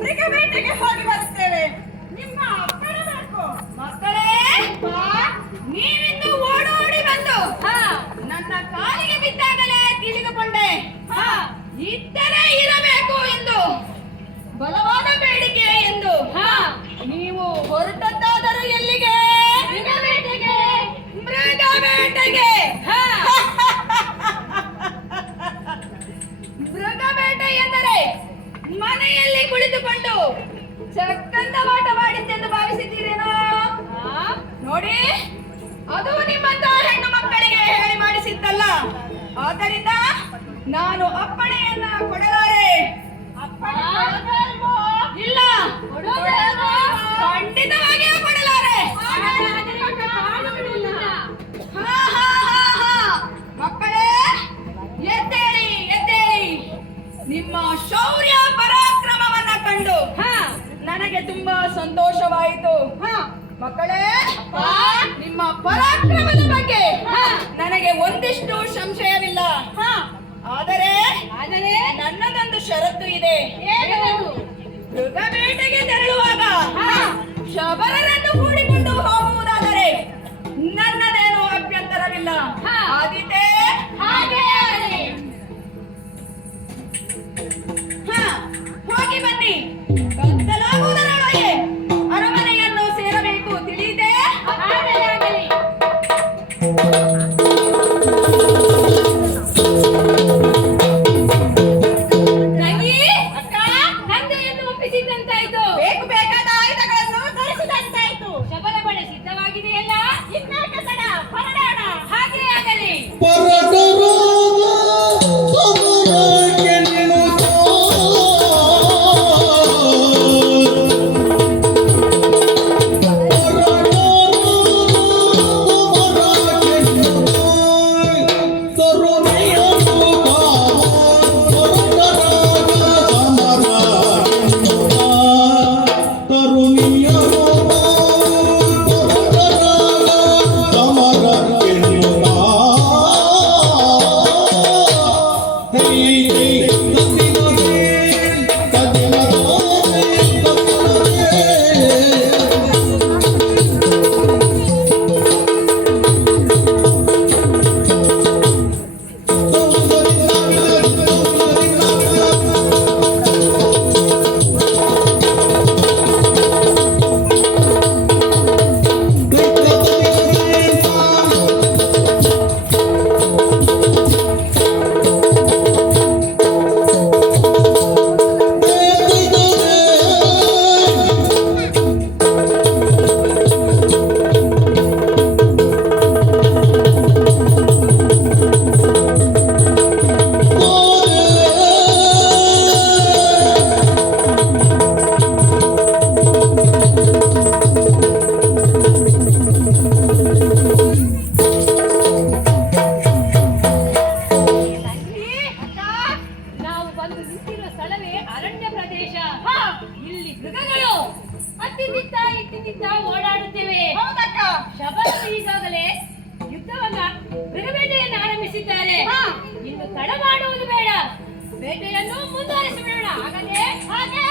ಮೃಗಬೇಟೆಗೆ ಹೋಗಿ ಬರುತ್ತೇವೆ. ನಿಮ್ಮ ಅಪ್ಪಣ ಬೇಕು. ಮಕ್ಕಳೇ, ನೀವಿಂದು ಓಡೋಡಿ ಬಂದು ನನ್ನ ಕಾಲಿಗೆ ಬಿದ್ದಾಗಲೇ ತಿಳಿದುಕೊಂಡೆ ಇದ್ದರೆ ಇರಬೇಕು ಎಂದು, ಬಲವಾದ ಬೇಡಿಕೆ ಎಂದು. ನೀವು ಹೊರಟದ್ದಾದರೂ ಎಲ್ಲಿಗೆ? ಮೃಗಬೇಟೆಗೆ. ಮೃಗಬೇಟೆಗೆ ಮೃಗಬೇಟೆ ಎಂದರೆ ಮನೆಯಲ್ಲಿ ಕುಳಿತುಕೊಂಡು ಚಕ್ಕಂದವಾಟವಾಡಿದ್ದೆಂದು ಭಾವಿಸಿದ್ದೀರೇನೋ? ನೋಡಿ, ಅದು ನಿಮ್ಮಂತಹ ಹೆಣ್ಣು ಮಕ್ಕಳಿಗೆ ಹೇಳಿ ಮಾಡಿಸಿದ್ದಲ್ಲ. ಆದ್ದರಿಂದ ನಾನು ಅಪ್ಪಣೆಯನ್ನ ಕೊಡಲಾರೆ. ಇಲ್ಲ, ಖಂಡಿತವಾಗಿಯೂ ಕೊಡಲಾರೆ. ಮಕ್ಕಳೇ, ಎದ್ದೇಳಿ ಎದ್ದೇಳಿ. ನಿಮ್ಮ ಶೌರ್ಯ ಪರಾಕ್ರಮವನ್ನ ಕಂಡು ನನಗೆ ತುಂಬಾ ಸಂತೋಷವಾಯಿತು. ಮಕ್ಕಳೇ, ನಿಮ್ಮ ಪರಾಕ್ರಮದ ಬಗ್ಗೆ ನನಗೆ ಒಂದಿಷ್ಟು ಸಂಶಯವಿಲ್ಲ. ಆದರೆ ನನ್ನದೊಂದು ಷರತ್ತು ಇದೆ. ಮೃಗಬೇಟೆಗೆ ತೆರಳುವಾಗ ಶಬರರನ್ನು ಕೂಡಿಕೊಂಡು ಹೋಗುವುದಾದರೆ ನನ್ನದೇನು ಅಭ್ಯಂತರವಿಲ್ಲ. ಆದಿತೆ, ಹೋಗಿ ಬನ್ನಿ. ಕತ್ತಲಾಗುವುದರೊಳಗೆ ಅರಮನೆಯನ್ನು ಸೇರಬೇಕು, ತಿಳಿಯಿತೆ? ಓಡಾಡುತ್ತೇವೆ. ಶಬರರು ಈಗಾಗಲೇ ಯುದ್ಧವನ್ನ ಮೃಗಬೇಟೆಯನ್ನು ಆರಂಭಿಸಿದ್ದಾರೆ. ಇನ್ನು ತಡ ಮಾಡುವುದು ಬೇಡ, ಬೇಟೆಯನ್ನು ಮುಂದುವರಿಸಿ ಬಿಡೋಣ. ಹಾಗೆ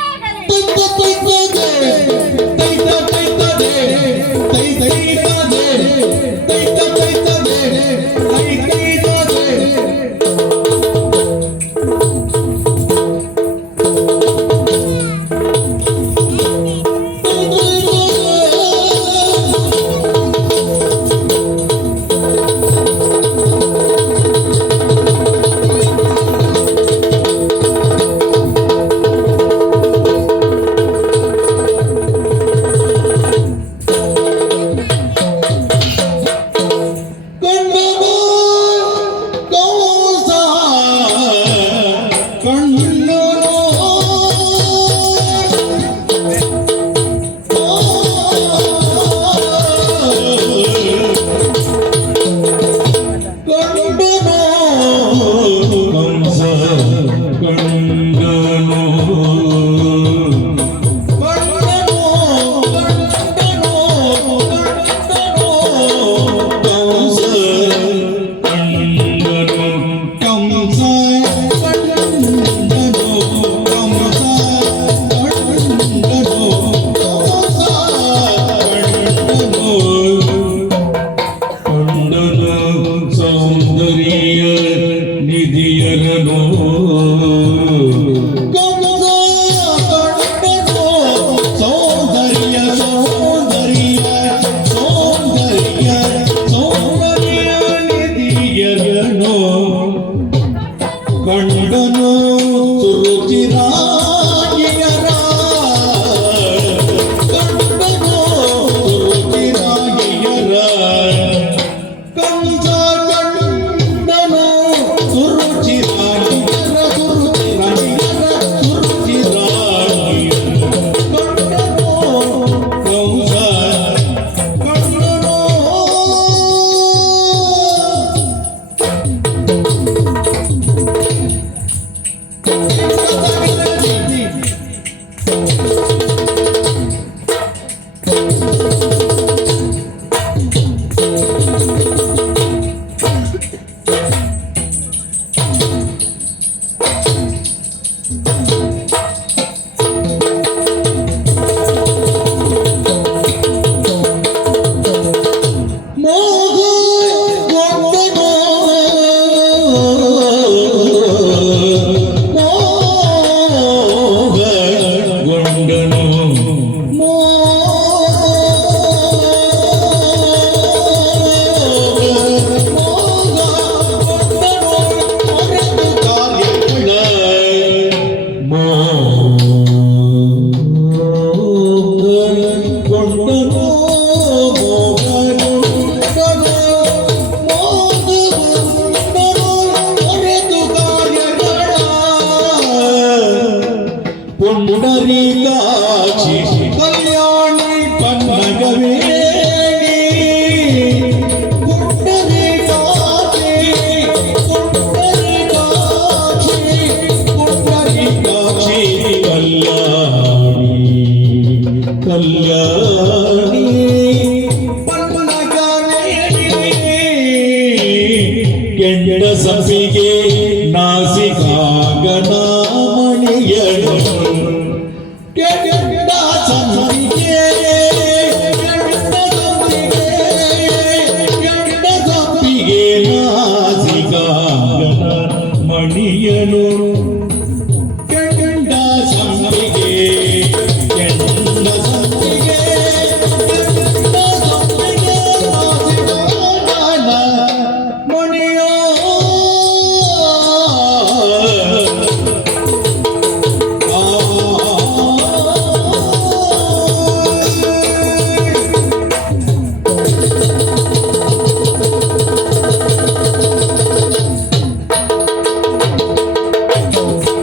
ಕಂಡನು ಸೌಂದರ್ಯ ಸೌಂದರ್ಯ ಸೌಂದರ್ಯ ಸೌಂದರ್ಯ ನಿಧಿಯನು ಕಂಡನು ಸುರುಚಿರಾಗಿಯರ ಕಂಡನು ಸುರುಚಿರಾಗಿಯರ ಕಂಸ ಕಂಡನು ಸುರುಚಿರಾಗಿಯರ ಸುರುಚಿರಾಗಿಯರ ಸುರುಚಿರಾಗಿಯರ ಕಂಡನು ಕಂಸ ಕಂಡನು ಪುಂಡರೀಕಾಕ್ಷಿ ಕಲ್ಯಾಣಿ ಪನ್ನಗವೇಣಿ ಪುಂಡರೀಕಾಕ್ಷಿ ಪುಂಡರೀಕಾಕ್ಷಿ ಪುಂಡರೀಕಾಕ್ಷಿ ಕಲ್ಯಾಣಿ ಕಲ್ಯಾಣಿ ಪನ್ನಗವೇಣಿ ಕೆಂಡ ಸಂಪಿಗೆ ನಾಸಿಕಾಗನಾಮಣಿಯಳು ಕೆಂಡ ಸಂಪಿಗೆ ಕೆಂಡ ಸಂಪಿಗೆ ನಾಸಿಕಾಗನಾಮಣಿಯಳು ಕೆಂಡ ಸಂಪಿಗೆ ಕೆಂಡ ಸಂಪಿಗೆ ಕೆಂಡ ಸಂಪಿಗೆ ನಾಸಿಕಾಗನಾಮಣಿಯೋ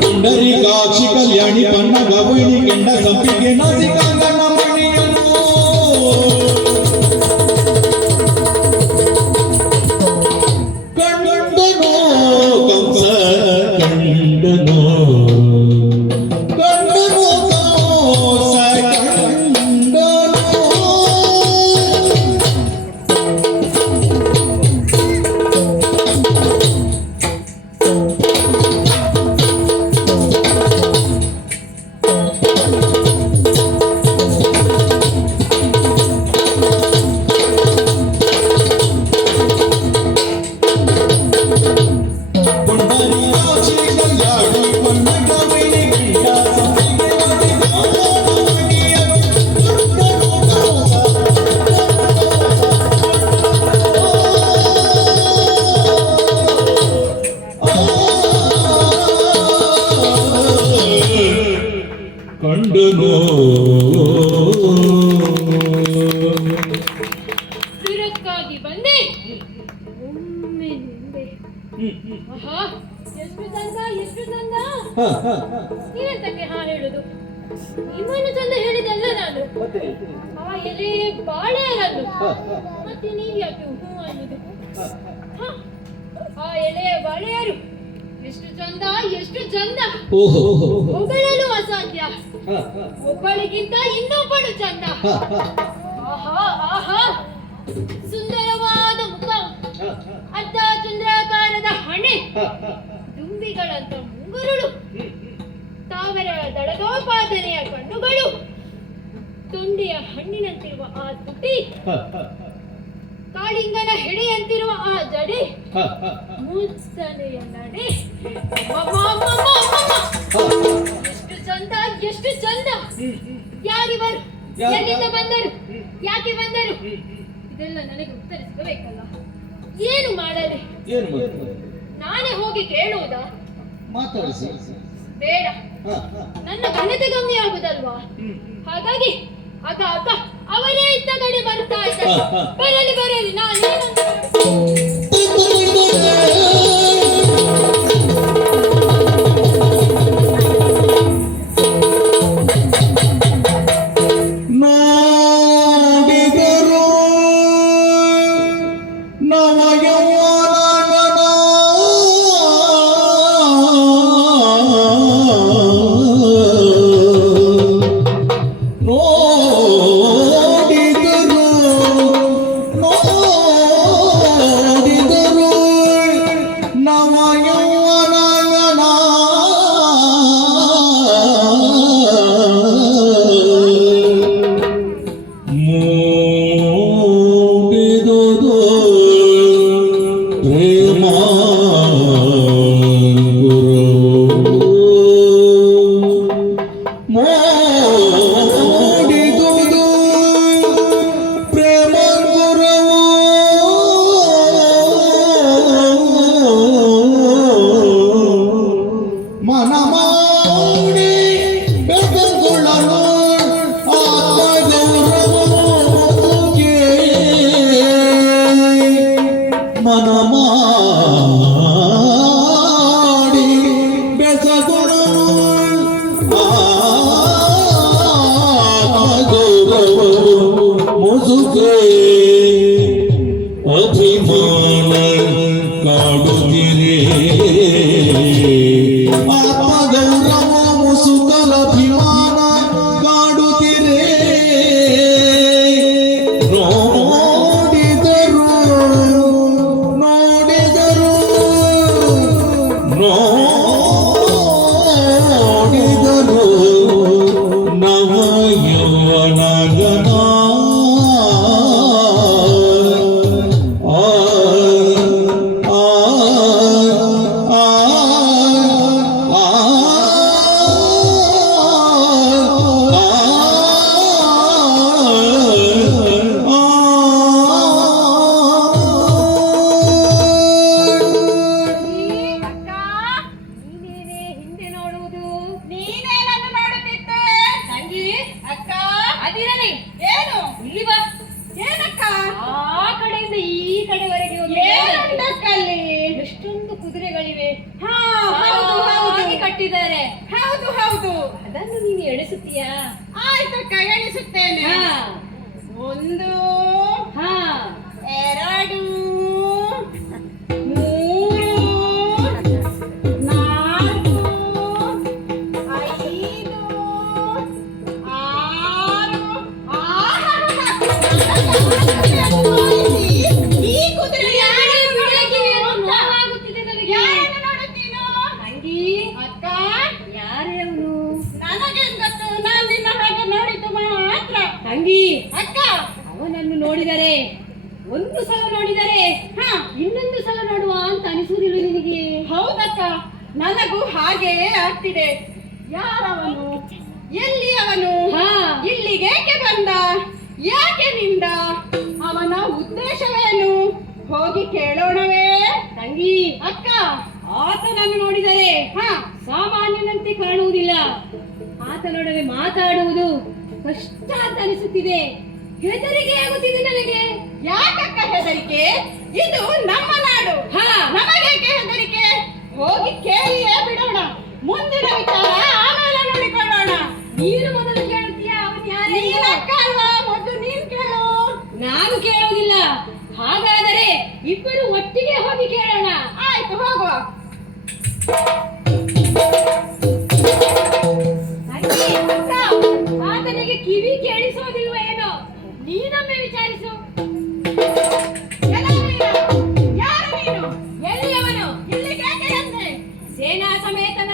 ಪುಂಡರೀಕಾಕ್ಷಿ ಕಲ್ಯಾಣಿ ಪನ್ನಗವೇಣಿ ಕೆಂಡ ಸಂಪಿಗೆ ನಾಸಿಕಾಂಗನಮಣಿಯನು ಕಂಡನು ಕಂಸ ಕಂಡನು ಕಂಡನು ಕಂಸ ಕಂಡನು ಪುಂಡರೀಕಾಕ್ಷಿ ಕಲ್ಯಾಣಿ ಪನ್ನಗವೇಣಿ ಕೆಂಡ ಸಂಪಿಗೆ ನಾಸಿಕಾಂಗನಮಣಿಯನು ಕಂಡನು ಕಂಸ ಕಂಡನು ಇದಕ್ಕಾಗಿ ಬಂದೆ ಒಮ್ಮೆ ನಿಂದೆ ಆಹಾ ಎಷ್ಟು ಚಂದ ಎಷ್ಟು ಚಂದ ನೀನೆಂತಕ್ಕೆ ಹಾ ಹೇಳುದು ನಿಮ್ಮನ್ನು ಚಂದ ಹೇಳಿದಲ್ಲ ನಾನು ಆ ಎಲೆ ಬಾಳೆರನ್ನು ಮತ್ತೆ ನೀವು ಯಾಕೆ ಹೂ ಅನ್ನುದು ಹ, ಆ ಎಲೆ ಬಾಳೆಯರು ಎಷ್ಟು ಚಂದ ಎಷ್ಟು ಚಂದ ಹೊಗಳಲು ಅಸಾಧ್ಯ ಒಬ್ಬಳಿಗಿಂತ ಇನ್ನೊಬ್ಬಳು ಚಂದ ಆಹಾ ಆಹಾ ಸುಂದರವಾದ ಮುಖ ಅರ್ಧ ಚಂದ್ರಾಕಾರದ ಹಣೆ ದುಂಬಿಗಳಂತ ಮುಂಗುರುಳು ತಾವರೆಯ ದಳಗೋಪಾದನೆಯ ಕಣ್ಣುಗಳು ತೊಂಡೆಯ ಹಣ್ಣಿನಂತಿರುವ ಆ ತುಟಿ ಕಾಳಿಂಗನ ಹೆಡೆಯಂತಿರುವ ಆ ಜಡೆ ಹ, ಹ, ಮುಚ್ಚನೆಯ ನಡೆ ಎಷ್ಟು ಚಂದ ಎಷ್ಟು ಚಂದ. ಯಾರಿವರು? ಯಾರು? ಎಲ್ಲಿಂದ ಬಂದರು? ಯಾಕೆ ಬಂದರು? ಇದೆಲ್ಲ ನನಗೆ ಉತ್ತರಿಸಬೇಕಲ್ಲ. ಏನು ಮಾಡಲಿ? ಏನು ಮಾಡ್ತಾರೆ? ನಾನೇ ಹೋಗಿ ಕೇಳುವುದಾ? ಮಾತಾಡಿಸಿ. ಬೇಡ, ಹ, ಹ. ನನ್ನ ಘನತೆ ಕಮ್ಮಿ ಆಗುದಲ್ವಾ? ಹಾಗಾಗಿ ಅಕ್ಕ ಅಕ್ಕ ಅವರೇ ಇದ್ದ ಕಡೆ ಬರ್ತಾ ಇದ್ದಾರೆ. ಬರಲಿ ಬರಲಿ, ನಾನೇನಂತ ನೋಡಿದರು ನವಯೌವನಗಣ ನೋಡಿದರು ನವಯೌವನಗಣ ಮೂಡಿದುದು ಪ್ರೇಮ ಮೂಡಿದುದು ಪ್ರೇಮ ಗುರವು ಮನ ಮಾಡಿ ಬೆಳಗುಳ್ಳನು ಆತ್ಮಗೌರವಕ್ಕೆ ಮನ ಮಾಡಿ ಬೆಸಗುಣನು ಆತ್ಮಗೌರವವು ಮುಸುಕೆ ಅಭಿಮಾನ ಕಾಡುತ್ತಿರೆ ಆತ್ಮಗೌರವ ಮುಸುಕಲ ಅಭಿಮಾನ ಕಾಡುತ್ತಿರೆ ನೋಡಿದರು ನೋಡಿದರು ನೋಡಿದರು ನವ ಯೌವನಗಣ ಅಕ್ಕ, ನೀನೇನೆ ಹಿಂದೆ ನೋಡುವುದು? ನೀನೇ ನನ್ನ ನೋಡುತ್ತಿದ್ದೆ. ತಂಗಿ, ಅಕ್ಕ, ಅದಿರಲಿ. ಏನು? ಇಲ್ಲಿ ಬಾ. ಏನಕ್ಕ? ಆ ಕಡೆಯಿಂದ ಈ ಕಡೆವರೆಗೆ ಒಂದು ಏನುಂಟಕ್ಕಲ್ಲಿ? ಎಷ್ಟೊಂದು ಕುದುರೆಗಳಿವೆ. ಹಾ, ಹೌದು ಹೌದು ಹಾಗೆ ಕಟ್ಟಿದ್ದಾರೆ. ಹೌದು ಹೌದು. ಅದನ್ನು ನೀನು ಎಣಿಸುತ್ತೀಯಾ? ಆಯ್ತಕ್ಕ, ಎಣಿಸುತ್ತೇನೆ. ಹಾ. ಒಂದು, ಹಾ. ಎರಡು, ಮೂರು, ನಾಲ್ಕು, ಐದು, ಆರು, ಈ ಕುದುರೆ ಯಾರೇ ಬಿಡಲಿಕ್ಕಿವೆಯೋ ನೋವಾಗುತ್ತಿದೆ ನನಗೆ. ಯಾರನ್ನು ನೋಡುತ್ತೀನೋ? ತಂಗಿ, ಅಕ್ಕ, ಯಾರೇ ಅವನು? ನನಗೆ ಗೊತ್ತು, ನಾನು ನಿನ್ನ ಹಾಗೆ ನೋಡಿದ್ದು ಮಾತ್ರ. ತಂಗಿ, ಅಕ್ಕ, ಅವನನ್ನು ನೋಡಿದರೆ, ಒಂದು ಸಲ ನೋಡಿದರೆ ಹಾ, ಇನ್ನೊಂದು ಸಲ ನೋಡುವ ಅಂತ ಅನಿಸುವುದಿಲ್ಲ ನಿನಗೆ? ಹೌದಕ್ಕ, ನನಗೂ ಹಾಗೆಯೇ ಆಗ್ತಿದೆ. ಯಾರವನು? ಎಲ್ಲಿ ಅವನು? ಹಾ. ಇಲ್ಲಿಗೇಕೆ ಬಂದ? ಯಾಕೆ ನಿಂದ? ಅವನ ಉದ್ದೇಶವೇನು? ಹೋಗಿ ಕೇಳೋಣವೇ? ತಂಗಿ, ಅಕ್ಕ, ಆತನನ್ನು ನೋಡಿದರೆ ಹಾ, ಸಾಮಾನ್ಯನಂತೆ ಕಾಣುವುದಿಲ್ಲ. ಆತನೊಡನೆ ಮಾತಾಡುವುದು ಕಷ್ಟ ಅಂತ ಅನಿಸುತ್ತಿದೆ. ಹೆದರಿಕೆ ಆಗುತ್ತಿದೆ ನನಗೆ. ಯಾಕಕ್ಕ ಹೆದರಿಕೆ? ಇದು ನಮ್ಮ ನಾಡು. ಹಾ. ನಮಗೇಕೆ ಹೆದರಿಕೆ? ಹೋಗಿ ಕೇಳಿಯೇ ಬಿಡೋಣ. ಮುಂದಿನ ವಿಚಾರ ಆಮೇಲೆ ನೋಡಿಕೊಳ್ಳೋಣ. ನೀನು ಮೊದಲು ಕೇಳುತ್ತೀಯಾ? ಅವನು ಯಾರೇ? ನೀನಕ್ಕ ಅಲ್ವಾ? ಮೊದಲು ನೀನ್ ಕೇಳು. ನಾನು ಕೇಳುವುದಿಲ್ಲ. ಹಾಗಾದರೆ ಇಬ್ಬರು ಒಟ್ಟಿಗೆ ಹೋಗಿ ಕೇಳೋಣ. ಆಯ್ತು, ಹೋಗುವ. ತಂಗಿ, ಅಕ್ಕ, ಆತನಿಗೆ ಕಿವಿ ಕೇಳಿಸೋದಿಲ್ವ ಏನೋ? ನೀನೊಮ್ಮೆ ವಿಚಾರಿಸು. ಎಲ್ಲ ನೀನು? ಯಾರು ನೀನು? ಎಲ್ಲಿ ಅವನು? ಇಲ್ಲಿಗೇಕೆ ಬಂದೆ? ಸೇನಾ ಸಮೇತನ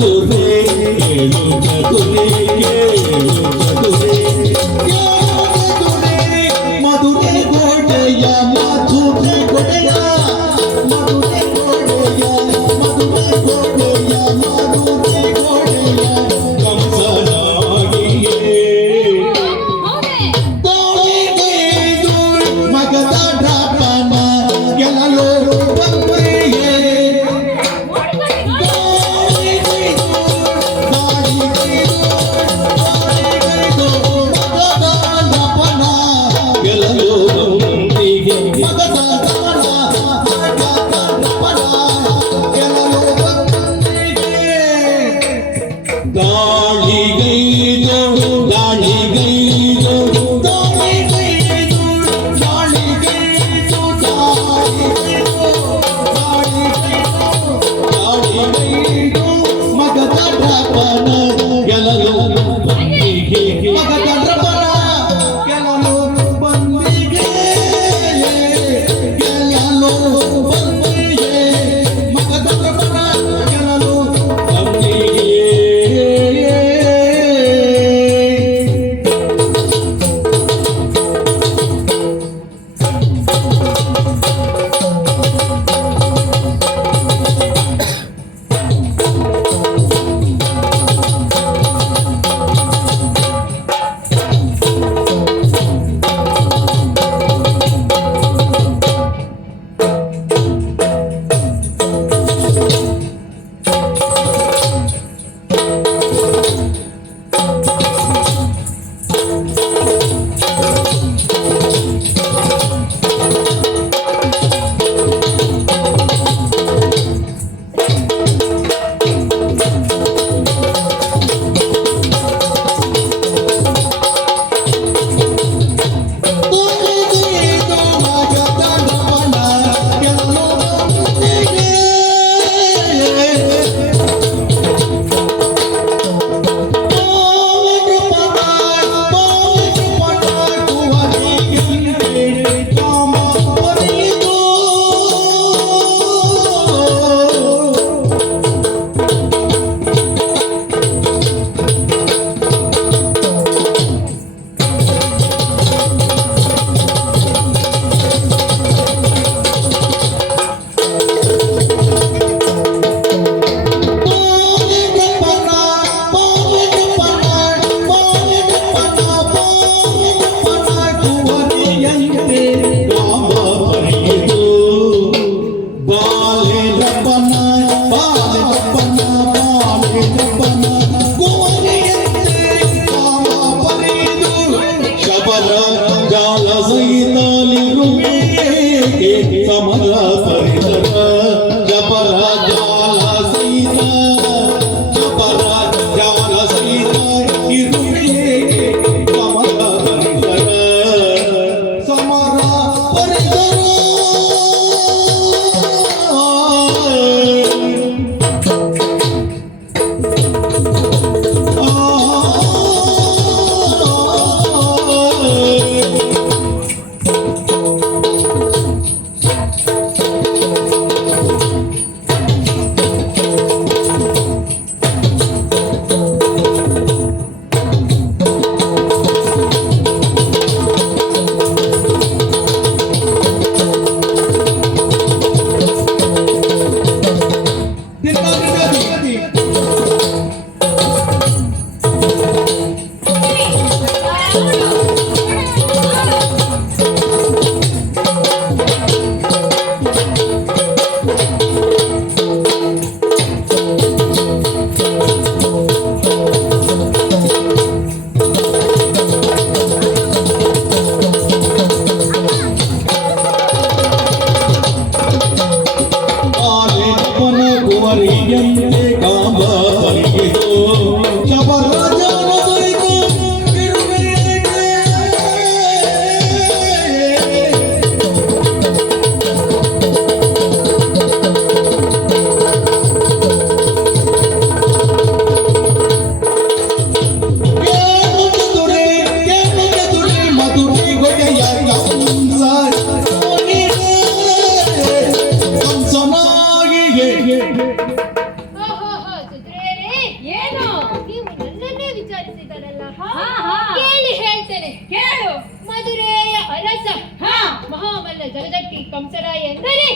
ಚದುರೆ ಕೇಳು ಚದುರೆ ಕೇಳು ಚದುರೆ ಮಧುರೆ ಗೋಡೆಯ ಮಧುರೆ ಗೋಡೆಯ ಮಧುರೆ ಗೋಡೆಯ ಮಧುರೆ ಗೋಡೆಯ ಮಧುರೆ ಗೋಡೆಯ ಕಂಸನಾಗಿಯೇ ಹೌದೇ ತೋಳಿಗೈದು ಮಗದ ಡ್ರಾಪನ ಗೆಲ್ಲಲು ಬಂದೆಯೇ ಹಾ, ಹಾ. ಕೇಳಿ ಹೇಳ್ತೇನೆ. ಕೇಳು. ಮಧುರೆಯ ಅರಸ ಹಾ. ಮಹಾಮಲ್ಲ ಜಗದಟ್ಟಿ ಕಂಸರಾಯ ಎಂದರೆ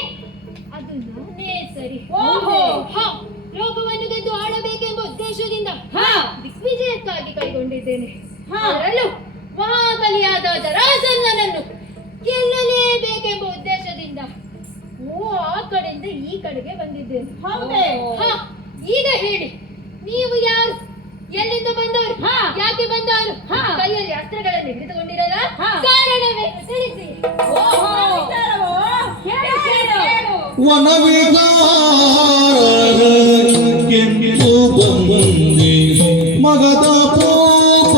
ಅದು ನಾನೇ ಸರಿ. ಓಹೋ. ಹಾ, ಲೋಕವನ್ನು ಗೆದ್ದು ಆಳಬೇಕೆಂಬ ಉದ್ದೇಶದಿಂದ ಹಾ. ದಿಗ್ವಿಜಯಕ್ಕಾಗಿ ಕೈಗೊಂಡಿದ್ದೇನೆ. ಹಾ. ಅದರಲ್ಲೂ ಮಹಾಬಲಿಯಾದ ಜರಾಸಂಧನನ್ನು ಗೆಲ್ಲಲೇಬೇಕೆಂಬ ಉದ್ದೇಶದಿಂದ ಆ ಕಡೆಯಿಂದ ಈ ಕಡೆಗೆ ಬಂದಿದ್ದೇನೆ. ಹೌದೇ? ಹಾ, ಈಗ ಹೇಳಿ, ನೀವು ಯಾರು, ಎಲ್ಲಿಂದ ಬಂದವರು, ಹಾ. ಯಾಕೆ ಬಂದವರು, ಹಾ. ಕೈಯಲ್ಲಿ ಅಸ್ತ್ರಗಳನ್ನು ಹಿಡಿದುಕೊಂಡಿರಲ್ಲ, ಹಾ. ಕಾರಣವೇ ತಿಳಿಸಿ. ಓಹೋ. ವಿಚಾರವೋ? ಹೇಳು, ಹೇಳು. ವನವಿಹಾರ ಕೆಂಪು ಬಂದೆ ಮಗದ ಪೂಪ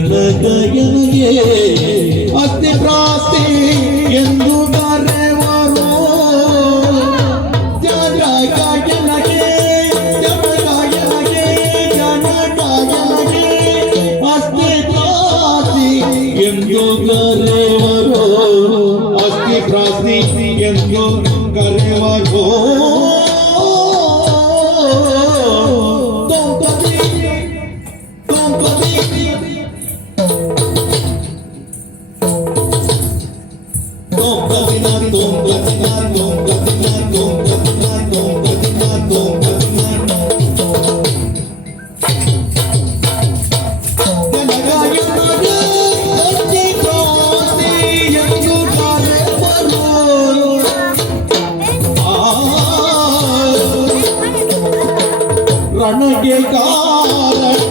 ಜನಗಯನಿಗೆ ಅಸ್ತಿ ಪ್ರಾಸ್ತಿ ಎಂದು ಕರೆವರು ಜನಗಯನಿಗೆ ಅಸ್ತಿ ಪ್ರಾಸ್ತಿ ಎಂದು ಕರೆವರು ಅಸ್ತಿ ಪ್ರಾಸ್ತಿ ಎಂದು ಕರೆವರು ರಣಗೆ ಕಾರಣಗಳೇ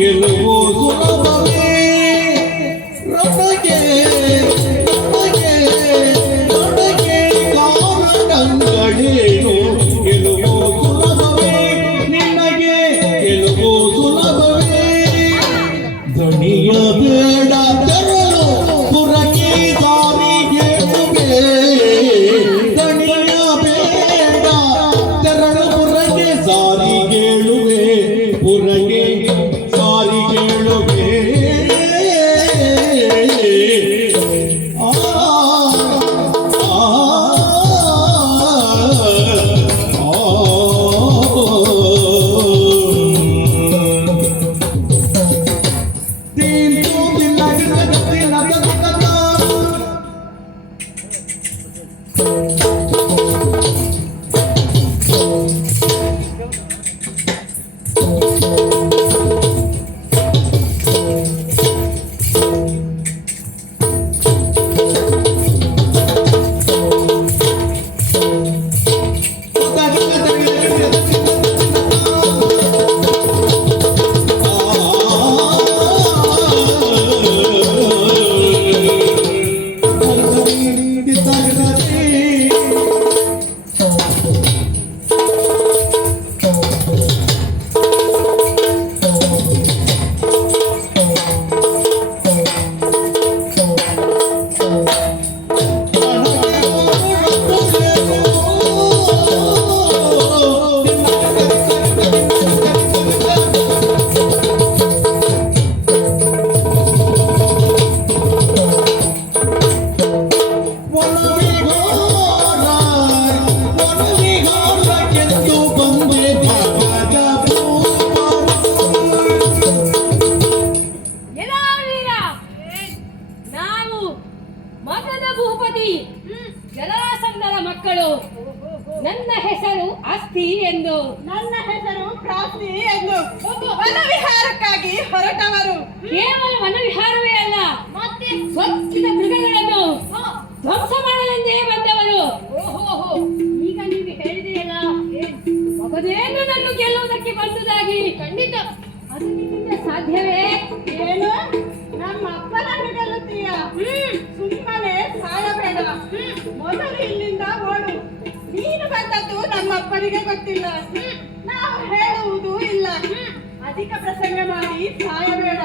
ಗೆಲುವು ಸುಲಭವೇ ಬೇಡ ತೆರಳು ಪುರಕ್ಕೆ ಸಾರಿಗೆಳುವೆ ದಣಿಯ ಬೇಡ ತೆರಳು ಪುರಕ್ಕೆ ಸಾರಿಗೆಳುವೆ ಪುರಕ್ಕೆ ಸಾರಿಗೆಳುವೆ ಮಗದ ಭೂಪತಿ ಜರಾಸಂಧನ ಮಕ್ಕಳು ನನ್ನ ಹೆಸರು ಅಸ್ತಿ ಎಂದು. ನನ್ನ ಹೆಸರು ಪ್ರಾಪ್ತಿ ಎಂದು. ವನವಿಹಾರಕ್ಕಾಗಿ ಹೊರಟವರು. ಕೇವಲ ವನವಿಹಾರವೇ ಅಲ್ಲ, ಮತ್ತೆ ಸ್ವಚ್ಛದ ಮೃಗಗಳನ್ನು ಧ್ವಂಸ ಮಾಡಲೆಂದೇ ಬಂದವರು. ಓಹೋ, ಈಗ ನೀವು ಹೇಳಿದೆಯಲ್ಲ, ಮಗದೇಂದ್ರನನ್ನು ಗೆಲ್ಲುವುದಕ್ಕೆ ಬಂದುದಾಗಿ. ಖಂಡಿತ ಅದು ನಿಮ್ಮಿಂದ ಸಾಧ್ಯವೇ? ಏನು, ನಮ್ಮ ಅಪ್ಪನನ್ನು ಗೆಲ್ಲುತ್ತೀಯ? ಸುಮ್ಮನೆ ಸಾಯಬೇಡ. ಮೊದಲು ಇಲ್ಲಿಂದ ಓಡು. ನೀನು ಬಂದದ್ದು ನಮ್ಮ ಅಪ್ಪನಿಗೆ ಗೊತ್ತಿಲ್ಲ, ನಾವು ಹೇಳುವುದು ಇಲ್ಲ. ಅಧಿಕ ಪ್ರಸಂಗ ಮಾಡಿ ಸಾಯಬೇಡ.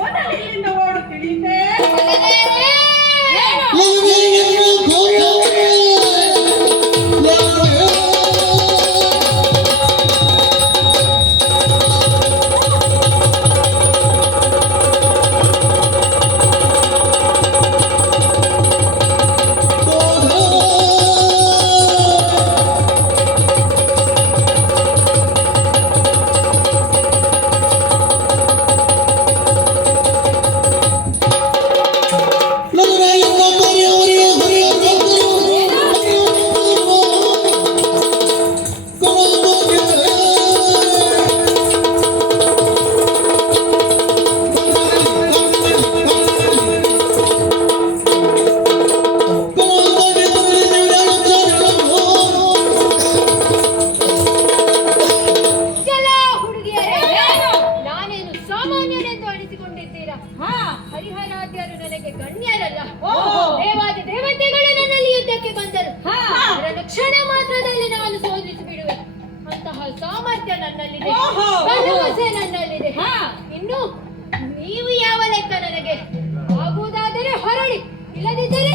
ಮೊದಲು ಇಲ್ಲಿಂದ ಓಡು, ತಿಳಿಯುತ್ತೇ? ಹರಿಹರಾದ್ಯರು ನನಗೆ ಗಣ್ಯರಲ್ಲ. ದೇವಾದಿ ದೇವತೆಗಳು ನನ್ನಲ್ಲಿ ಯುದ್ಧಕ್ಕೆ ಬಂದರು. ಅವರನ್ನು ಕ್ಷಣ ಮಾತ್ರದಲ್ಲಿ ನಾನು ಸೋಲಿಸಿ ಬಿಡುವೆ. ಅಂತಹ ಸಾಮರ್ಥ್ಯ ನನ್ನಲ್ಲಿದೆ, ಭರವಸೆ ನನ್ನಲ್ಲಿದೆ. ಇನ್ನು ನೀವು ಯಾವ ಲೆಕ್ಕ ನನಗೆ? ಆಗುವುದಾದರೆ ಹೊರಡಿ, ಇಲ್ಲದಿದ್ದರೆ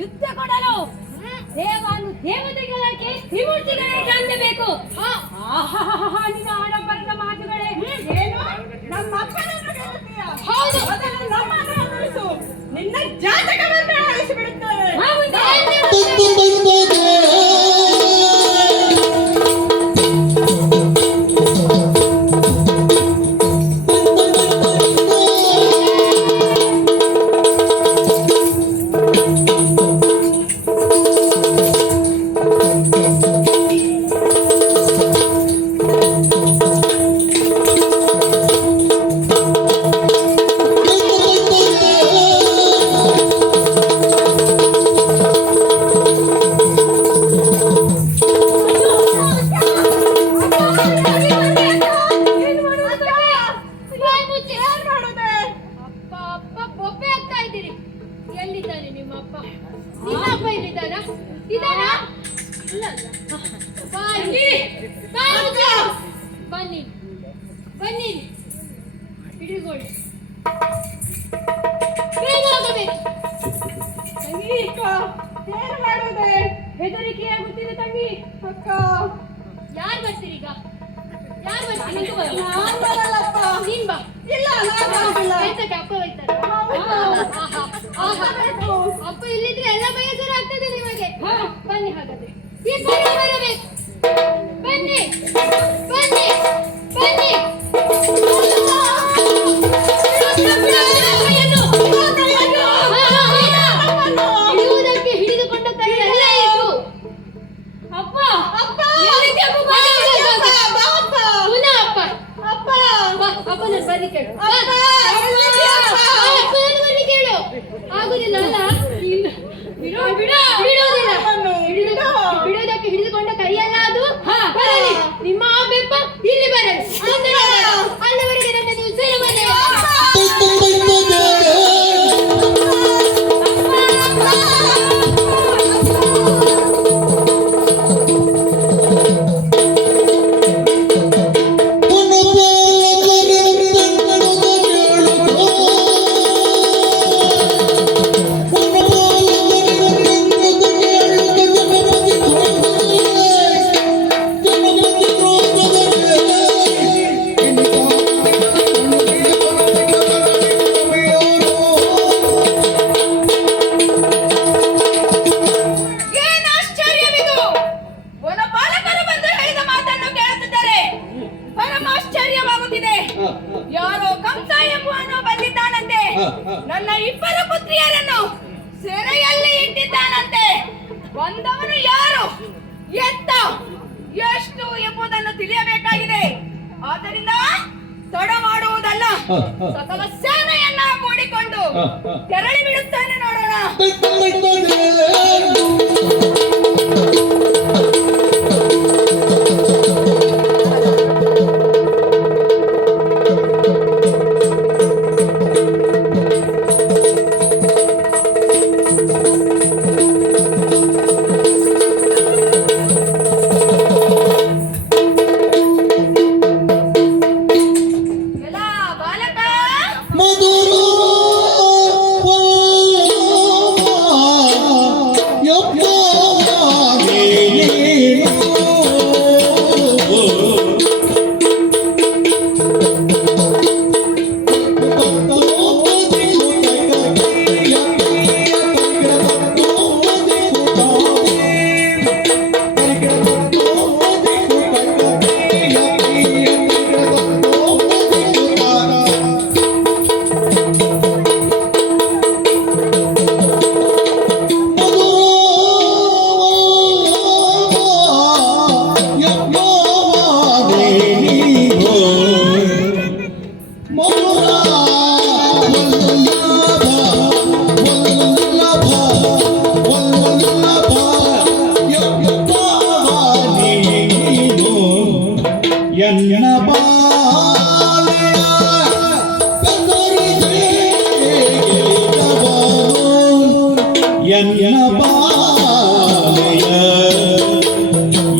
ಯುದ್ಧ ಕೊಡಲು ದೇವತೆಗಳಿಗೆ ತ್ರಿಮೂರ್ತಿಗಳಿಗೆ ಅನ್ನಬೇಕು. ನಿನ್ನ ಆಡಂಬರದ ಮಾತುಗಳೇ. ಏನು, ನಮ್ಮ ಅಪ್ಪನನ್ನು ಗೆಲ್ಲುತ್ತೀಯ? ಹೌದು. ಮೊದಲು ನಮ್ಮನ್ನು ಅನುಸರಿಸು. ನಿನ್ನ ಜಾತಕವನ್ನು ಅಳಿಸಿಬಿಡುತ್ತೇವೆ. ಎಲ್ಲಿದ್ದಾನೆ ನಿಮ್ಮ ಅಪ್ಪ? ನಿಮ್ಮ ಅಪ್ಪ ಇಲ್ಲಿದ್ದಾನ? ಇದ್ದಾನ? ಬನ್ನಿ ಬನ್ನಿ, ಹಿಡಿದುಕೊಳ್ಳಿ. ಬೇಗ ಹೋಗಬೇಕು. ತಂಗಿ, ಏನು ಮಾಡುವುದೇ? ಹೆದರಿಕೆ ಆಗುತ್ತಿದೆ ತಂಗಿ. ಅಕ್ಕ, ಯಾರು ಬರ್ತೀರೀಗ? ಯಾರು ಬರ್ತೀರಿ? ನಾನ್ ಬರಲ್ಲಪ್ಪ. ನೀನ್ ಬಾ. ಇಲ್ಲ, ನಾನ್ ಬರುದಿಲ್ಲ. ಕೆಲ್ಸಕ್ಕೆ ಅಪ್ಪ ಹೋಯ್ತಾರೆ. ಅಪ್ಪ ಇಲ್ಲಿದ್ರೆ ಎಲ್ಲ ಬಯಸರ ಆಗ್ತದೆ ನಿಮಗೆ. ಬನ್ನಿ, ಹಾಗಾದ್ರೆ ಇಬ್ಬರು ಬರಬೇಕು. ಬನ್ನಿ ಬನ್ನಿ ಬನ್ನಿ. ಹಿಡಿಯುವುದಕ್ಕೆ ಹಿಡಿದುಕೊಂಡ ಕೈ ಎಲ್ಲ ಇತ್ತು. ಅಪ್ಪ ಅಪ್ಪ, ಪುನಃ ಅಪ್ಪ. ಅಪ್ಪ, ಅಪ್ಪನ ಬರ್ಲಿ ಕೇಳು. ಅಪ್ಪ, ಅಪ್ಪನನ್ನು ಬರ್ಲಿ ಕೇಳು. ಆಗುದಿಲ್ಲ ಅಲ್ಲ? ಬಿಡೋದಕ್ಕೆ ಹಿಡಿದುಕೊಂಡ ಕೈಯಲ್ಲ ಅದು. ಬರಲಿ, ನಿಮ್ಮ ಆ ಬೆಪ್ಪ ಇಲ್ಲಿ ಬರಲಿ. ಅಲ್ಲಿವರೆಗೆ ನನ್ನನ್ನು ಉಸಿರು ಮನೆ. ಸೆರೆಯಲ್ಲಿ ಇಟ್ಟಿದ್ದಾನಂತೆ. ಬಂದವನು ಯಾರು, ಎತ್ತ, ಎಷ್ಟು ಎಂಬುದನ್ನು ತಿಳಿಯಬೇಕಾಗಿದೆ. ಆದ್ದರಿಂದ ತಡ ಮಾಡುವುದಲ್ಲ, ಸಕಲ ಸೇನೆಯನ್ನ ಕೂಡಿಕೊಂಡು ತೆರಳಿ ಬಿಡುತ್ತಾನೆ. ನೋಡೋಣ. ಎಲ್ಲ ಬಾಲಕ, ಎನ್ನ ಬಾಲೆಯ ಎನ್ನ ಬಾಲೆಯ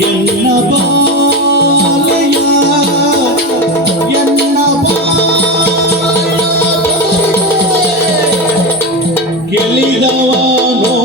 ಎನ್ನ ಬಾಲೆಯ ಎನ್ನ ಬಾಲೆಯ ಗೆಲಿದವನೋ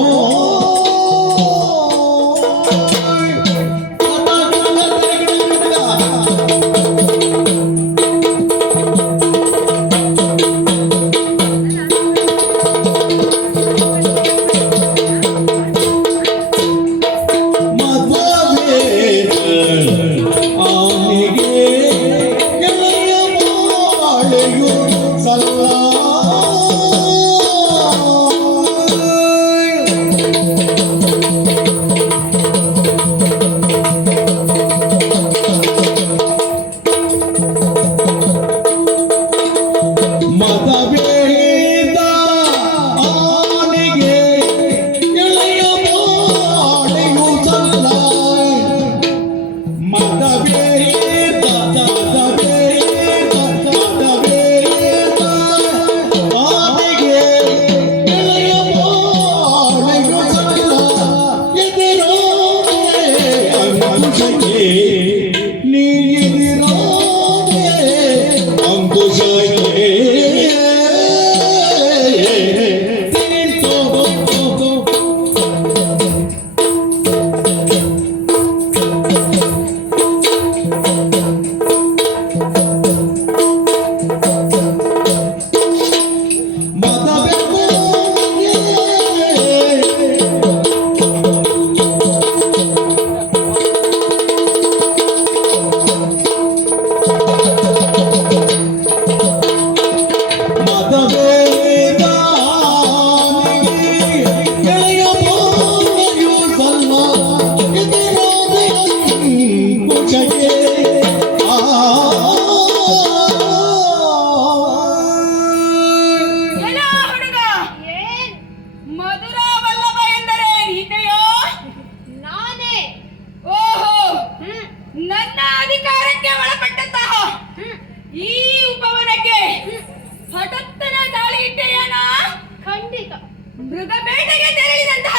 ಮೃಗಬೇಟೆಗೆ ತೆರಳಿದಂತಹ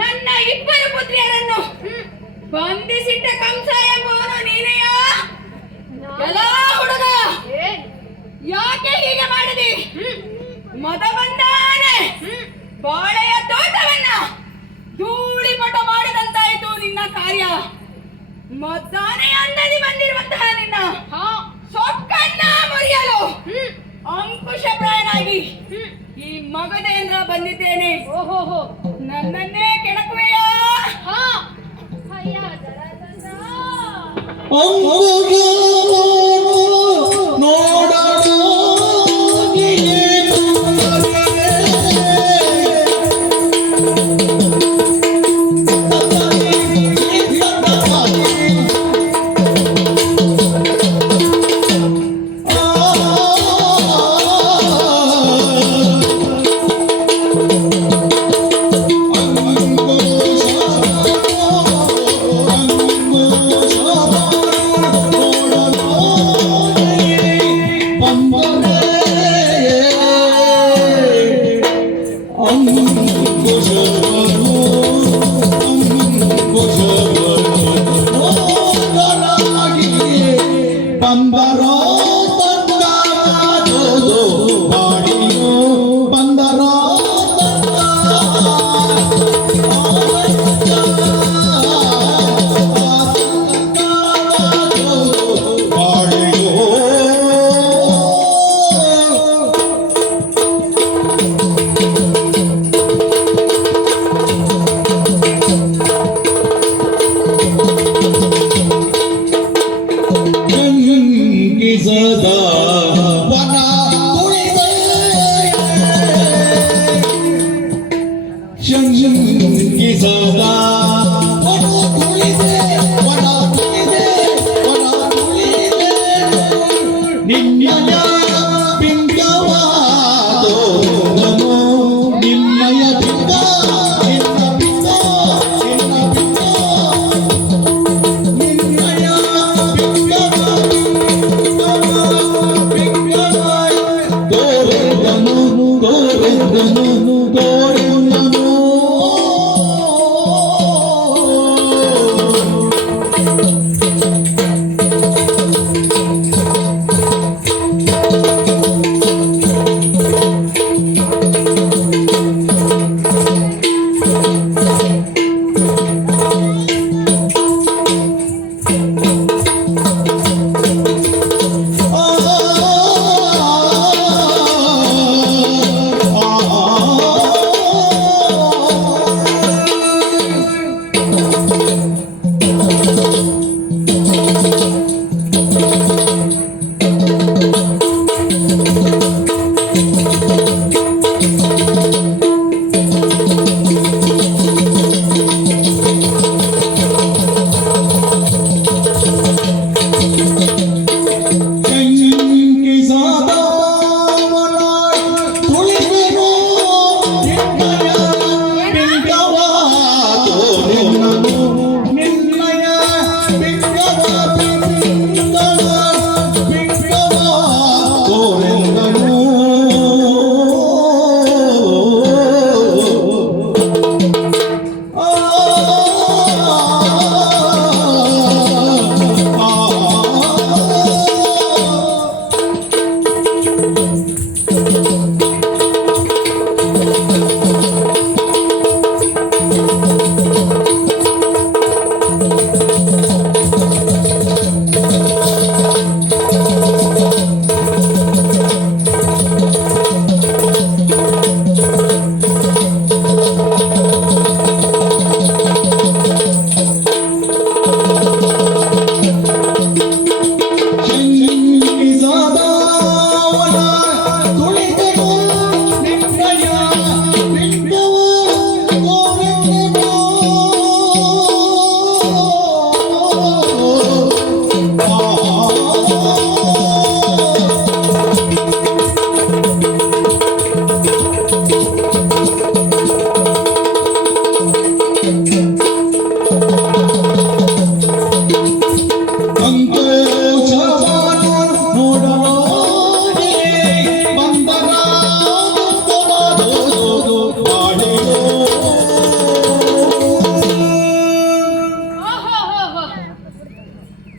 ನನ್ನ ಇಬ್ಬರು ಪುತ್ರಿಯರನ್ನು ಬಂಧಿಸಿಟ್ಟ ಕಂಸ ಎಂಬುವನು ನೀನೆಯ? ಎಲ್ಲ ಹುಡುಗ, ಯಾಕೆ ಹೀಗೆ ಮಾಡಿದಿ? ಮದ ಬಂದಾನೆ ಬಾಳೆಯ ತೋಟವನ್ನ ಧೂಳಿಪಟ ಮಾಡಿದಂತಾಯಿತು ನಿನ್ನ ಕಾರ್ಯ. ಮದ್ದಾನೆ ಅಂದದಿ ಬಂದಿರುವಂತಹ ನಿನ್ನ ಸೊಕ್ಕನ್ನ ಮುರಿಯಲು ಅಂಕುಶಪ್ರಾಯನಾಗಿ ಈ ಮಗದೇಂದ್ರ ಬಂದಿದ್ದೇನೆ. ಓಹೋ, ನನ್ನನ್ನೇ ಕೆಣಕುವೆಯಾ? ನೋಡ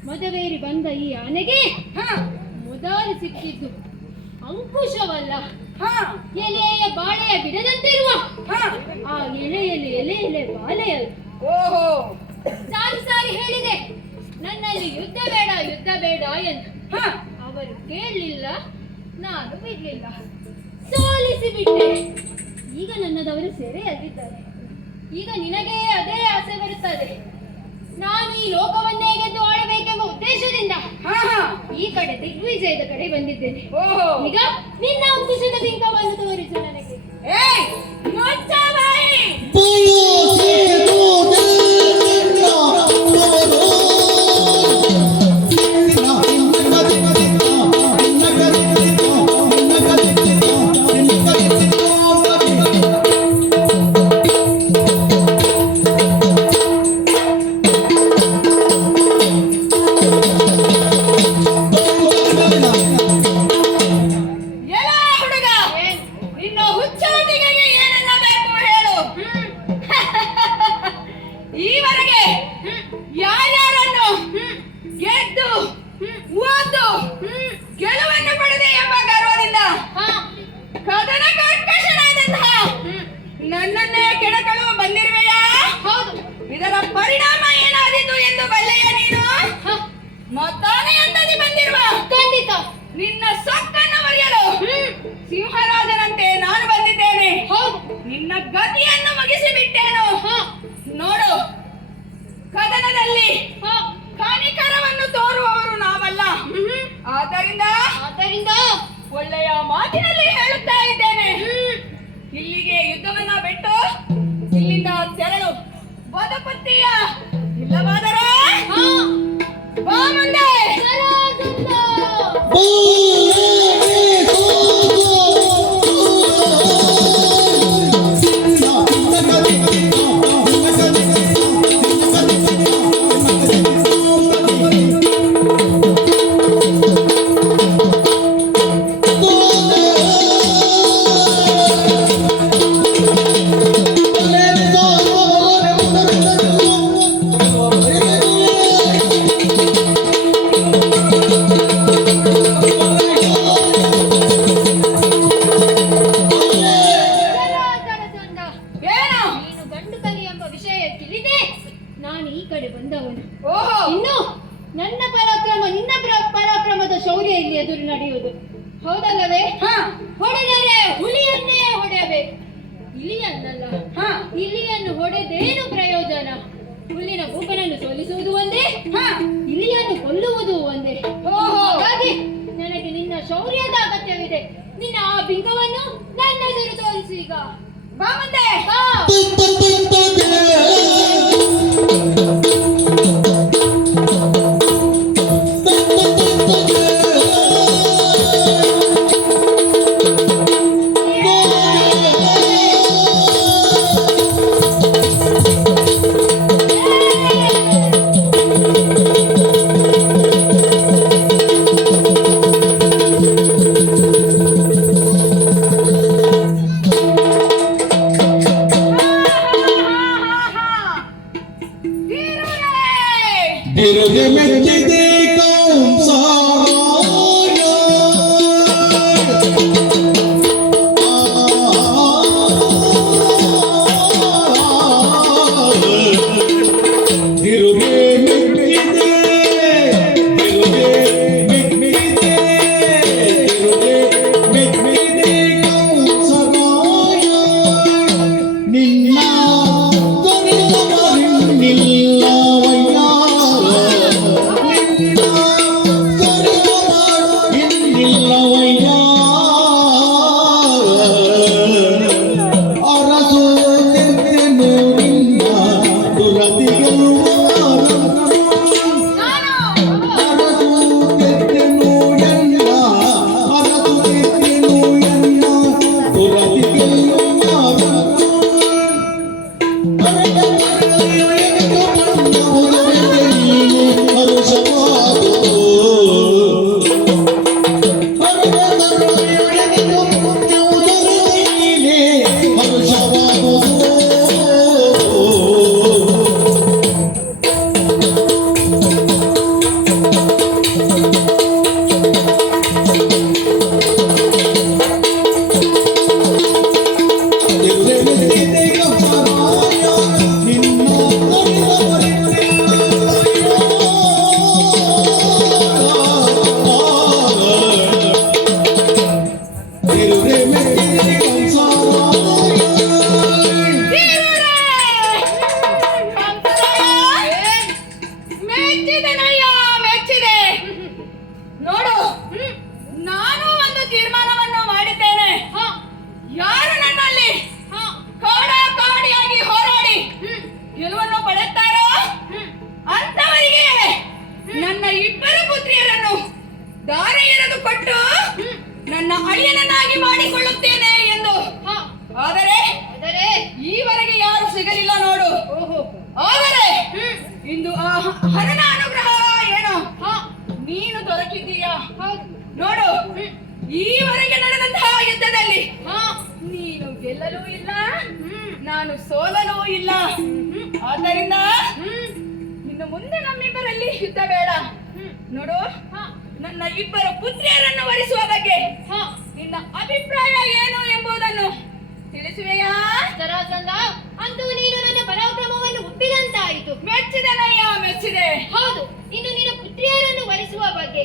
ಮದವೇರಿ ಬಂದ ಈ ಆನೆಗೆ ಹ, ಮೊದಲು ಸಿಕ್ಕಿದ್ದು ಅಂಕುಶವಲ್ಲ, ಹ, ಎಲೆಯ ಬಾಳೆಯ ಗಿಡದಂತಿರುವ ಹ. ಆ ಎಲೆಯಲ್ಲಿ ಎಲೆ ಬಾಳೆಯ. ಓಹೋ, ಸಾರಿ ಸಾರಿ ಹೇಳಿದೆ ನನ್ನಲ್ಲಿ ಯುದ್ಧ ಬೇಡ ಎಂದು. ಹ, ಅವರು ಕೇಳಲಿಲ್ಲ, ನಾನು ಬಿಡ್ಲಿಲ್ಲ, ಸೋಲಿಸಿ ಬಿಟ್ಟೆ. ಈಗ ನನ್ನದವರು ಸೆರೆಯಲ್ಲಿದ್ದಾರೆ. ಈಗ ನಿನಗೆ ಅದೇ ಆಸೆ ಬರುತ್ತದೆ. ನಾನು ಈ ಲೋಕವನ್ನೇ ಗೆದ್ದು ಆಳಬೇಕೆಂಬ ಉದ್ದೇಶದಿಂದ ಹ, ಹ. ಈ ಕಡೆ ದಿಗ್ವಿಜಯದ ಕಡೆ ಬಂದಿದ್ದೇನೆ. ಓಹೋ, ಈಗ ನಿನ್ನ ಅಂಕುಶದ ಬಿಂಕವನ್ನು ತೋರಿಸು ನನಗೆ. ಏಯ್, ಮುಚ್ಚ ಬಾಯಿ. ಎಲ ಹುಡುಗ, ನಿನ್ನ ಹುಚ್ಚುಟಿಗೆ ಏನನ್ನ ಬೇಕು ಹೇಳು. ಈವರೆಗೆ ಯಾರ್ಯಾರನ್ನು ಗೆದ್ದು ಓದು ಗೆಲುವನ್ನು ಪಡೆದೆ ಎಂಬ ಗರ್ವದಿಂದ ಕದನ ಕರ್ಕಶನಾದಂತಹ ನನ್ನನ್ನೇ ಕೆಣಕಲು ಬಂದಿರುವೆಯಾ? ಹೌದು. ಇದರ ಪರಿಣಾಮ ಏನಾದೀತು ಎಂದು ಬಲ್ಲೆಯ ನೀನು? ಮತ್ತಾನೆ ಅಂತದಿ ಬಂದಿರುವ ಖಂಡಿತ. ನಿನ್ನ ಸೊಕ್ಕನ್ನು ಮರೆಯಲು ಸಿಂಹರಾಜನಂತೆ ನಾನು ಬಂದಿದ್ದೇನೆ. ಹೌದು. ನಿನ್ನ ಗತಿಯನ್ನು ಮುಗಿಸಿ ಬಿಟ್ಟೇನು. ನೋಡು, ಕದನದಲ್ಲಿ ಕನಿಕರವನ್ನು ತೋರುವವರು ನಾವಲ್ಲ. ಆದ್ದರಿಂದ ಒಳ್ಳೆಯ ಮಾತಿನಲ್ಲಿ ಹೇಳುತ್ತಾ ಇದ್ದೇನೆ, ಇಲ್ಲಿಗೆ ಯುದ್ಧವನ್ನ ಬಿಟ್ಟು ಇಲ್ಲಿಂದ ತೆರಳು. ಬದುಕುತ್ತೀಯ, ಇಲ್ಲವಾದರೆ ಬಾ ಮುಂದೆ. ಏನು? ನೀನು ಗಂಡು ಕಲಿ ಎಂಬ ವಿಷಯ ತಿಳಿದೆ ನಾನು ಈ ಕಡೆ ಬಂದವನು. ಓಹೋ, ಇನ್ನು ನನ್ನ ಪರಾಕ್ರಮ ನಿನ್ನ ಪರಾಕ್ರಮದ ಶೌರ್ಯ ಇಲ್ಲಿ ಎದುರು ನಡೆಯುವುದು, ಹೌದಲ್ಲವೇ? ಹ, ಹೊಡೆದರೆ ಹುಲಿಯನ್ನೇ ಹೊಡೆಯಬೇಕು, ಇಲಿಯನ್ನಲ್ಲ. ಹ, ಇಲಿಯನ್ನು ಹೊಡೆದೇನು ಪ್ರಯೋಜನ? ಹುಲ್ಲಿನ ಭೂಪನನ್ನು ಸೋಲಿಸುವುದು ಒಂದೇ, ಹ. ಇಲಿಯನ್ನು ಕೊಲ್ಲುವುದು ಒಂದೇ. ಓಹೋ, ಹಾಗಾಗಿ ನನಗೆ ನಿನ್ನ ಶೌರ್ಯದ ಅಗತ್ಯವಿದೆ. ನಿನ್ನ ಆ ಬಿಂಕವನ್ನು ನನ್ನ ಎದುರು ತೋರಿಸು ಈಗ. ಬಾ ಮುಂದೆ. ಬಾ. ಬಿರುದೆ ಮೆಚ್ಚಿದೆ ಕಂಸಾಯ ಬಿರುದೆ ಮೆಚ್ಚಿದೆ ಬಿರುದೆ ಮೆಚ್ಚಿದೆ ಬಿರುದೆ ಮೆಚ್ಚಿದೆ ಕಂಸಾಯ ನಿನ್ನ ನಿಲ್ಲವಯ್ಯ ಮೆಚ್ಚಿದೆನಯ್ಯ, ಮೆಚ್ಚಿದೆ. ನೋಡು, ನಾನು ಒಂದು ತೀರ್ಮಾನವನ್ನು ಮಾಡಿದ್ದೇನೆ. ಯಾರು ನನ್ನಲ್ಲಿ ಕಾಡಿಯಾಗಿ ಹೋರಾಡಿ ಗೆಲುವನ್ನು ಪಡೆಯುತ್ತಾರೋ ಅಂತವರಿಗೆ ನನ್ನ ಇಬ್ಬರು ಪುತ್ರಿಯರನ್ನು ದಾರಿ ಎರೆದು ಕೊಟ್ಟು ನನ್ನ ಅಳಿಯನನ್ನಾಗಿ ಮಾಡಿಕೊಳ್ಳುತ್ತೇನೆ ಎಂದು. ಆದರೆ ಈವರೆಗೆ ಯಾರು ಸಿಗಲಿಲ್ಲ ನೋಡು. ಆದರೆ ಇಂದು ಆ ಹರನ ಅನುಗ್ರಹ ಏನೋ ನೀನು ದೊರಕಿದ್ದೀಯ. ನೋಡು, ಈವರೆಗೆ ನಡೆದಂತಹ ಯುದ್ಧದಲ್ಲಿ ನೀನು ಗೆಲ್ಲಲೂ ಇಲ್ಲ, ನಾನು ಸೋಲಲೂ ಇಲ್ಲ. ಆದ್ದರಿಂದ ಇನ್ನು ಮುಂದೆ ನಮ್ಮಿಬ್ಬರಲ್ಲಿ ಯುದ್ಧ ಬೇಡ. ನೋಡು, ನನ್ನ ಇಬ್ಬರು ಪುತ್ರಿಯರನ್ನು ವರಿಸುವ ಬಗ್ಗೆ ನಿನ್ನ ಅಭಿಪ್ರಾಯ ಏನು ಎಂಬುದನ್ನು ತಿಳಿಸುವೆಯಾ? ಜರಾಸಂಧ, ಅಂತೂ ನೀನು ನನ್ನ ಪರಾಕ್ರಮವನ್ನು ಒಪ್ಪಿದಂತಾಯಿತು. ಮೆಚ್ಚಿದೆನಯ್ಯ, ಮೆಚ್ಚಿದೆ. ಹೌದು, ಇನ್ನು ನಿನ್ನ ಪುತ್ರಿಯರನ್ನು ವರಿಸುವ ಬಗ್ಗೆ,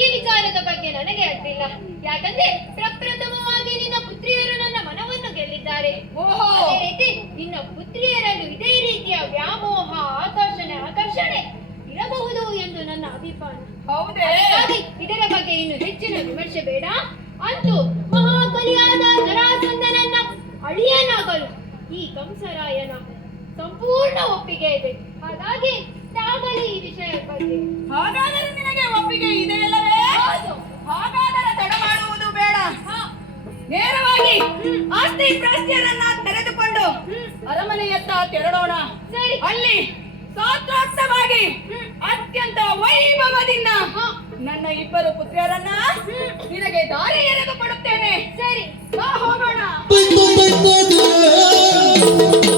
ಈ ವಿಚಾರದ ಬಗ್ಗೆ ನನಗೆ ಅಡ್ಡಿಲ್ಲ. ಯಾಕಂದ್ರೆ ಪ್ರಪ್ರಥಮವಾಗಿ ನಿನ್ನ ಪುತ್ರಿಯರು ನನ್ನ ಮನವನ್ನು ಗೆಲ್ಲಿದ್ದಾರೆ. ಅದೇ ರೀತಿ ನಿನ್ನ ಪುತ್ರಿಯರಲ್ಲೂ ಇದೇ ರೀತಿಯ ವ್ಯಾಮೋಹ, ಆಕರ್ಷಣೆ ಇರಬಹುದು ಎಂದು ನನ್ನ ಅಭಿಪ್ರಾಯ. ಹೌದೇ? ಇದರ ಬಗ್ಗೆ ಇನ್ನು ಹೆಚ್ಚಿನ ವಿಮರ್ಶೆ ಬೇಡ. ಅಂತೂ ಮಹಾಕಲಿಯಾದ ಜರಾಸಂಧನನ್ನ ಅಳಿಯನಾಗಲು ಈ ಕಂಸರಾಯನ ಸಂಪೂರ್ಣ ಒಪ್ಪಿಗೆ ಇದೆ. ಹಾಗಾಗಿ ಆಗಲಿ ಈ ವಿಷಯ ಬಗ್ಗೆ. ಹಾಗಾದರೆ ನಿನಗೆ ಒಪ್ಪಿಗೆ ಇದೆ ಅಲ್ಲವೇ? ಹಾಗಾದರೆ ತಡ ಮಾಡುವುದು ಬೇಡ. ನೇರವಾಗಿ ಆಸ್ತಿ ಪ್ರಾಸ್ತ್ಯರನ್ನ ತೆರೆದುಕೊಂಡು ಅರಮನೆಯತ್ತ ತೆರಳೋಣ. ಸರಿ. ಅಲ್ಲಿ ಶಾಸ್ತ್ರೋಕ್ತವಾಗಿ ಅತ್ಯಂತ ವೈಭವದಿಂದ ನನ್ನ ಇಬ್ಬರು ಪುತ್ರಿಯರನ್ನ ನಿನಗೆ ದಾರಿ ಎರೆದು ಕೊಡುತ್ತೇನೆ. ಸರಿ, ಬಾ ಹೋಗೋಣ. Bye.